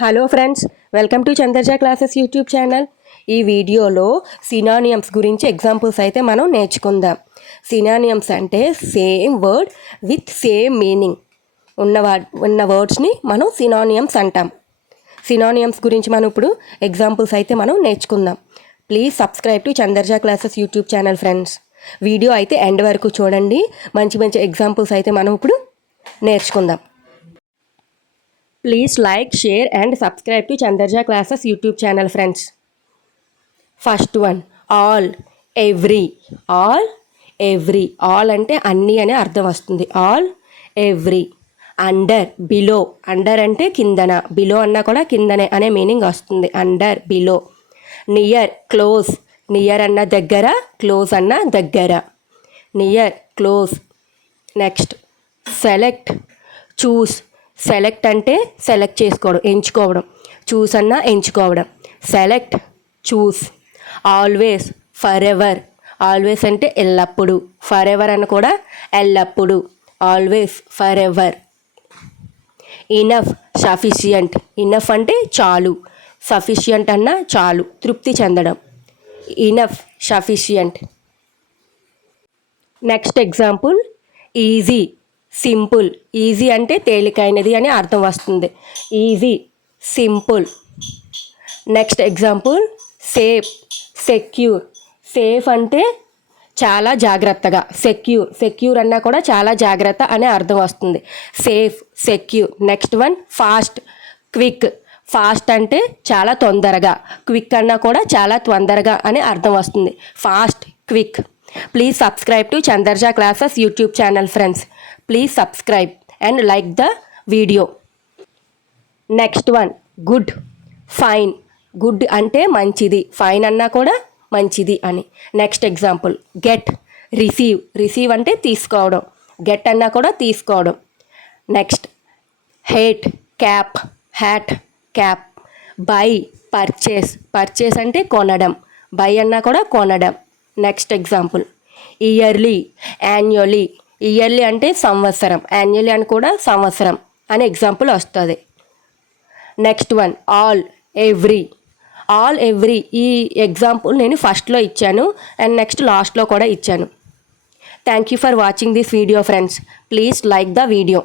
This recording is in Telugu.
Hello friends, welcome to Chandraja classes YouTube channel. ఈ వీడియోలో సినానియమ్స్ గురించి ఎగ్జాంపుల్స్ అయితే మనం నేర్చుకుందాం. సినానియమ్స్ అంటే same word with same meaning ఉన్న వర్డ్స్ని మనం సినానియమ్స్ అంటాం. సినానియమ్స్ గురించి మనం ఇప్పుడు ఎగ్జాంపుల్స్ అయితే మనం నేర్చుకుందాం. Please subscribe to Chandraja classes YouTube channel friends. Video అయితే ఎండ్ వరకు చూడండి. మంచి మంచి ఎగ్జాంపుల్స్ అయితే మనం ఇప్పుడు నేర్చుకుందాం. Please like, share and subscribe to Chandarja Classes YouTube channel friends. First one, all, every. All, every. All ante anni ane ardham vastundi. All, every. Under, below. Under ante kindana. Below anna kuda kindane ane meaning vastundi. Under, below. Near, close. Near anna daggara, close anna daggara. Near, close. Next, select, choose. Select అంటే సెలెక్ట్ చేసుకోవడం, ఎంచుకోవడం. చూస్ అన్న ఎంచుకోవడం. Select, choose. Always, for ever. Always అంటే ఎల్లప్పుడు. ఫర్ ఎవర్ అని కూడా ఎల్లప్పుడు. Always, for ever. Enough, sufficient. Enough అంటే చాలు. సఫిషియంట్ అన్న చాలు, తృప్తి చెందడం. Enough, sufficient. Next example, easy, simple. Easy అంటే తేలికైనది అని అర్థం వస్తుంది. Easy, simple. Next example, safe, secure. Safe అంటే చాలా జాగ్రత్తగా. సెక్యూర్, సెక్యూర్ అన్నా కూడా చాలా జాగ్రత్త అనే అర్థం వస్తుంది. Safe, secure. Next one, fast, quick. Fast అంటే చాలా తొందరగా. క్విక్ అన్నా కూడా చాలా తొందరగా అనే అర్థం వస్తుంది. Fast, quick. Please subscribe to Chandraja classes YouTube channel friends. Please subscribe and like the video. Next one, good, fine. Good అంటే మంచిది. ఫైన్ అన్నా కూడా మంచిది అని. Next example, get, receive. Receive అంటే తీసుకోవడం. గెట్ అన్నా కూడా తీసుకోవడం. Next, hate, cap. Hat, cap. By, purchase. Purchase అంటే కొనడం. బై అన్నా కూడా కొనడం. Next example, yearly, annually. Yearly అంటే సంవత్సరం. యాన్యువలీ అని కూడా సంవత్సరం అనే ఎగ్జాంపుల్ వస్తుంది. Next one, all, every. All, every ఈ ఎగ్జాంపుల్ నేను ఫస్ట్లో ఇచ్చాను అండ్ నెక్స్ట్ లాస్ట్లో కూడా ఇచ్చాను. Thank you for watching this video friends. Please like the video.